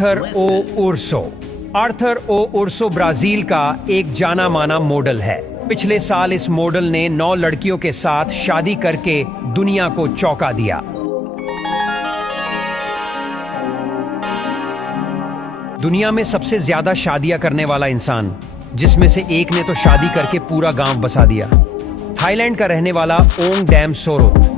Arthur ओ उर्सो। Arthur ओ उर्सो Brazil का एक जाना माना मॉडल है। पिछले साल इस मॉडल ने 9 लड़कियों के साथ शादी करके दुनिया को चौंका दिया। दुनिया में सबसे ज्यादा शादियां करने वाला इंसान, जिसमें से एक ने तो शादी करके पूरा गांव बसा दिया। थाईलैंड का रहने वाला ओंग डैम सोरोत।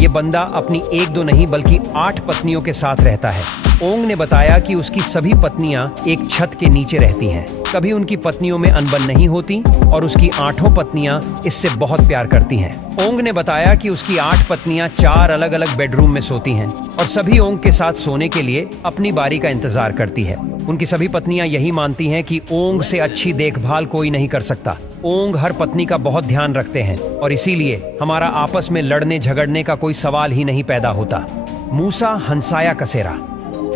ये बंदा अपनी 1-2 नहीं बल्कि 8 पत्नियों के साथ रहता है। ओंग ने बताया कि उसकी सभी पत्नियां एक छत के नीचे रहती हैं। कभी उनकी पत्नियों में अनबन नहीं होती और उसकी 8 पत्नियां इससे बहुत प्यार करती हैं। ओंग ने बताया कि उसकी 8 पत्नियां 4 अलग अलग बेडरूम में सोती हैं और सभी ओंग के साथ सोने के लिए अपनी बारी का इंतजार करती है। उनकी सभी पत्नियां यही मानती हैं कि ओंग से अच्छी देखभाल कोई नहीं कर सकता। ओंग हर पत्नी का बहुत ध्यान रखते हैं और इसीलिए हमारा आपस में लड़ने झगड़ने का कोई सवाल ही नहीं पैदा होता। मूसा हंसाया कसेरा।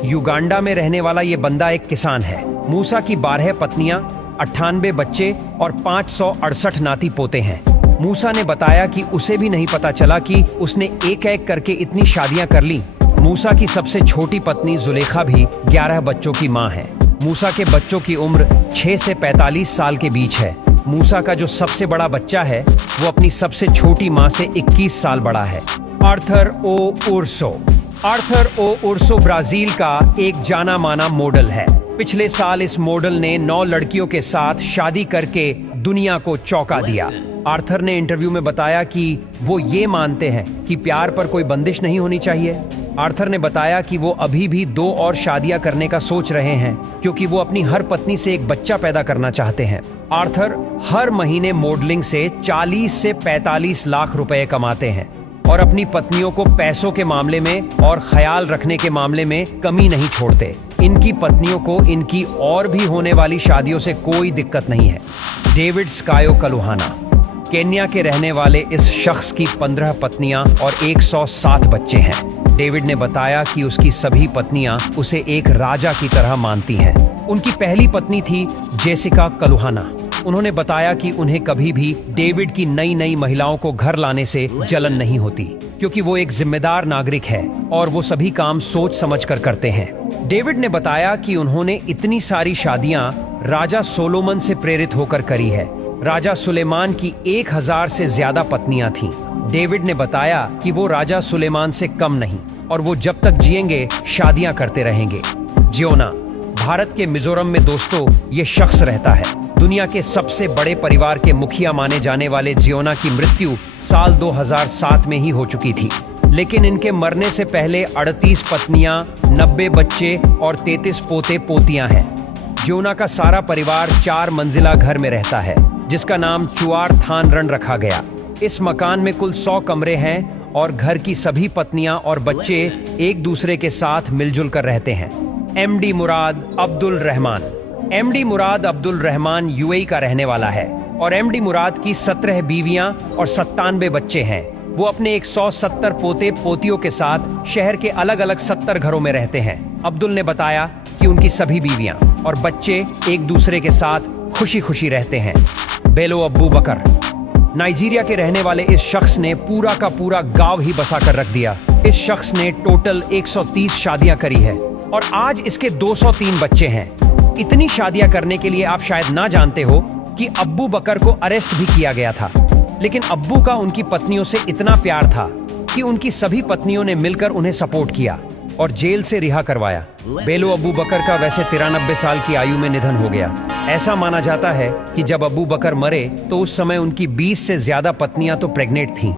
युगांडा में रहने वाला ये बंदा एक किसान है। मूसा की 12 पत्नियां, 98 बच्चे और 568 नाती पोते हैं। मूसा ने बताया कि उसे भी नहीं पता चला कि उसने एक-एक करके इतनी शादियां कर ली। मूसा की सबसे छोटी पत्नी जुलेखा भी 11 बच्चों की मां है। मूसा के बच्चों की उम्र 6 से 45 साल के बीच है। मूसा का जो सबसे बड़ा बच्चा है वो अपनी सबसे छोटी मां से 21 साल बड़ा है। आर्थर ओ उर्सो। आर्थर ओ उर्सो ब्राजील का एक जाना माना मॉडल है। पिछले साल इस मॉडल ने 9 लड़कियों के साथ शादी करके दुनिया को चौंका दिया। आर्थर ने इंटरव्यू में बताया कि वो ये मानते हैं कि प्यार पर कोई बंदिश नहीं होनी चाहिए। आर्थर ने बताया कि वो अभी भी 2 और शादियां करने का सोच रहे हैं क्योंकि वो अपनी हर पत्नी से एक बच्चा पैदा करना चाहते हैं। आर्थर हर महीने मॉडलिंग से 40 से 45 लाख रुपए कमाते हैं और अपनी पत्नियों को पैसों के मामले में और ख्याल रखने के मामले में कमी नहीं छोड़ते। इनकी पत्नियों को इनकी और भी होने वाली शादियों से कोई दिक्कत नहीं है। डेविड स्कायो कलुहाना। केन्या के रहने वाले इस शख्स की 15 पत्नियां और 107 बच्चे हैं। डेविड ने बताया कि उसकी सभी पत्नियां उसे एक राजा की तरह मानती हैं। उनकी पहली पत्नी थी जेसिका कलुहाना। उन्होंने बताया कि उन्हें कभी भी डेविड की नई महिलाओं को घर लाने से जलन नहीं होती क्योंकि वो एक जिम्मेदार नागरिक है और वो सभी काम सोच समझ कर करते हैं। डेविड ने बताया कि उन्होंने इतनी सारी शादियां राजा सोलोमन से प्रेरित होकर करी है। राजा सुलेमान की 1000 से ज्यादा पत्नियां थीं। डेविड ने बताया कि वो राजा सुलेमान से कम नहीं और वो जब तक जिएंगे शादियां करते रहेंगे। जियोना। भारत के मिजोरम में दोस्तों ये शख्स रहता है। दुनिया के सबसे बड़े परिवार के मुखिया माने जाने वाले जियोना की मृत्यु साल 2007 में ही हो चुकी थी, लेकिन इनके मरने से पहले 38 पत्नियां, 90 बच्चे और 33 पोते पोतियां हैं। जियोना का सारा परिवार 4 मंजिला घर में रहता है जिसका नाम चुआर थान रन रखा गया। इस मकान में कुल 100 कमरे हैं और घर की सभी पत्नियां और बच्चे एक दूसरे के साथ मिलजुल कर रहते हैं। एमडी मुराद अब्दुल रहमान। एमडी मुराद अब्दुल रहमान यूएई का रहने वाला है और एमडी मुराद की 17 बीवियां और 97 बच्चे हैं। वो अपने 170 पोते पोतियों के साथ शहर के अलग अलग 70 घरों में रहते हैं। अब्दुल ने बताया कि उनकी सभी बीवियां और बच्चे एक दूसरे के साथ खुशी खुशी रहते हैं। बेलो अब्बू बकर। नाइजीरिया के रहने वाले इस शख्स ने पूरा का पूरा गांव ही बसा कर रख दिया। इस शख्स ने टोटल 130 शादियां करी है और आज इसके 203 बच्चे हैं। इतनी शादियां करने के लिए आप शायद ना जानते हो कि अब्बू बकर को अरेस्ट भी किया गया था, लेकिन अब्बू का उनकी पत्नियों से इतना प्यार था कि उनकी सभी पत्नियों ने मिलकर उन्हें सपोर्ट किया और जेल से रिहा करवाया। बेलो अब्बू बकर का वैसे 93 साल की आयु में निधन हो गया। ऐसा माना जाता है कि जब अब्बू बकर मरे तो उस समय उनकी 20 से ज्यादा पत्नियां तो प्रेग्नेंट थीं।